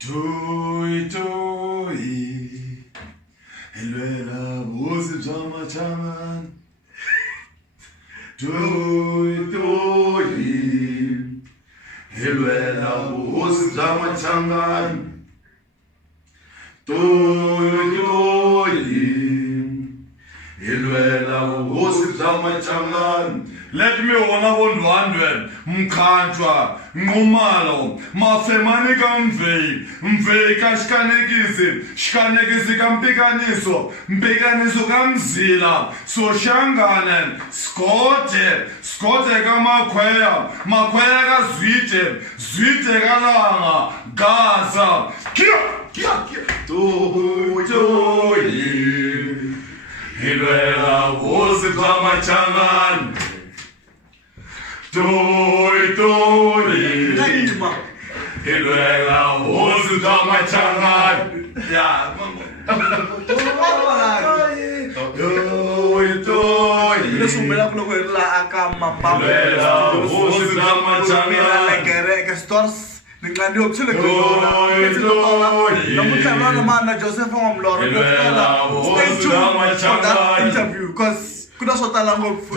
Toy, toy, elwela buzi jama chaman. Toy, toy, elwela buzi jama chaman. Toy, toy, elwela buzi jama chaman. Let me honor 100 mkhanjwa nqumalo mafemane kamvei kashikanekisi kampikaniso mpikaniso kamzila soshangane skote kamakhweya kazwide kalanga gaza kia toyi ilwela buzi bamachangan. Toy, ilwela buzi bamachangan. Yeah, Sumela kulokwela akama mama. Ilwela buzi bamachangan. Stores ngiqandi ukuthule namuhla mana Joseph ngomloro stay tuned for that interview because kudasotala ngoku